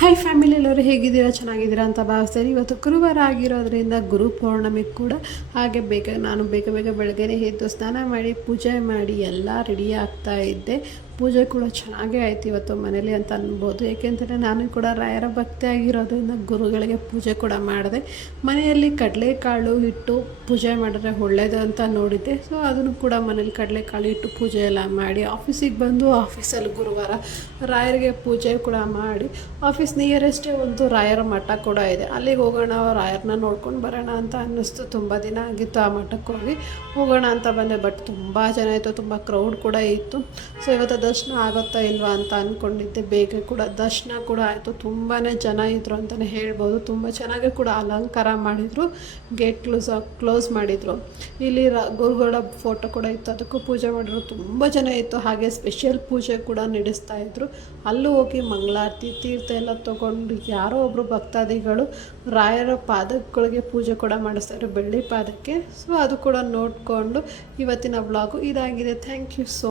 Hi family ಎಲ್ಲರೂ ಹೇಗಿದ್ದೀರಾ, ಚೆನ್ನಾಗಿದ್ದೀರಾ ಅಂತ ಭಾವಿಸ್ತೀನಿ. ಇವತ್ತು ಗುರುವಾರ ಆಗಿರೋದ್ರಿಂದ ಗುರು ಪೌರ್ಣಮಿ ಕೂಡ. ಹಾಗೆ ನಾನು ಬೇಗ ಬೆಳಗ್ಗೆನೇ ಎದ್ದು ಸ್ನಾನ ಮಾಡಿ ಪೂಜೆ ಮಾಡಿ ಎಲ್ಲ ರೆಡಿ ಆಗ್ತಾ ಇದ್ದೆ. ಪೂಜೆ ಕೂಡ ಚೆನ್ನಾಗೇ ಆಯಿತು ಇವತ್ತು ಮನೇಲಿ ಅಂತ ಅನ್ಬೋದು. ಏಕೆಂದರೆ ನಾನು ಕೂಡ ರಾಯರ ಭಕ್ತಿ ಆಗಿರೋದ್ರಿಂದ ಗುರುಗಳಿಗೆ ಪೂಜೆ ಕೂಡ ಮಾಡಿದೆ. ಮನೆಯಲ್ಲಿ ಕಡಲೆಕಾಳು ಇಟ್ಟು ಪೂಜೆ ಮಾಡಿದ್ರೆ ಒಳ್ಳೆಯದು ಅಂತ ನೋಡಿದ್ದೆ. ಸೊ ಅದನ್ನು ಕೂಡ ಮನೇಲಿ ಕಡಲೆಕಾಳು ಇಟ್ಟು ಪೂಜೆ ಎಲ್ಲ ಮಾಡಿ ಆಫೀಸಿಗೆ ಬಂದು ಆಫೀಸಲ್ಲಿ ಗುರುವಾರ ರಾಯರಿಗೆ ಪೂಜೆ ಕೂಡ ಮಾಡಿ ಆಫೀಸ್ ನಿಯರೆಸ್ಟೇ ಒಂದು ರಾಯರ ಮಠ ಕೂಡ ಇದೆ, ಅಲ್ಲಿಗೆ ಹೋಗೋಣ, ರಾಯರನ್ನ ನೋಡ್ಕೊಂಡು ಬರೋಣ ಅಂತ ಅನ್ನಿಸ್ತು. ತುಂಬ ದಿನ ಆಗಿತ್ತು ಆ ಮಠಕ್ಕೆ ಹೋಗೋಣ ಅಂತ ಬಂದೆ. ಬಟ್ ತುಂಬ ಜನ ಇತ್ತು, ತುಂಬ ಕ್ರೌಡ್ ಕೂಡ ಇತ್ತು. ಸೊ ಇವತ್ತು ದರ್ಶನ ಆಗುತ್ತಾ ಇಲ್ವಾ ಅಂತ ಅಂದ್ಕೊಂಡಿದ್ದೆ. ಬೇಗ ಕೂಡ ದರ್ಶನ ಕೂಡ ಆಯಿತು. ತುಂಬಾ ಜನ ಇದ್ದರು ಅಂತಲೇ ಹೇಳ್ಬೋದು. ತುಂಬ ಚೆನ್ನಾಗಿ ಕೂಡ ಅಲಂಕಾರ ಮಾಡಿದರು, ಗೇಟ್ ಕ್ಲೋಸ್ ಮಾಡಿದರು. ಇಲ್ಲಿ ಗುರುಗಳ ಫೋಟೋ ಕೂಡ ಇತ್ತು, ಅದಕ್ಕೂ ಪೂಜೆ ಮಾಡಿದ್ರು. ತುಂಬ ಜನ ಇತ್ತು. ಹಾಗೆ ಸ್ಪೆಷಲ್ ಪೂಜೆ ಕೂಡ ನಡೆಸ್ತಾಯಿದ್ರು. ಅಲ್ಲೂ ಹೋಗಿ ಮಂಗಳಾರತಿ ತೀರ್ಥ ಎಲ್ಲ ತೊಗೊಂಡು ಯಾರೋ ಒಬ್ಬರು ಭಕ್ತಾದಿಗಳು ರಾಯರ ಪಾದಗಳಿಗೆ ಪೂಜೆ ಕೂಡ ಮಾಡಿಸ್ತಾಯಿದ್ರು, ಬೆಳ್ಳಿ ಪಾದಕ್ಕೆ. ಸೊ ಅದು ಕೂಡ ನೋಡಿಕೊಂಡು ಇವತ್ತಿನ ವ್ಲಾಗು ಇದಾಗಿದೆ. Thank you so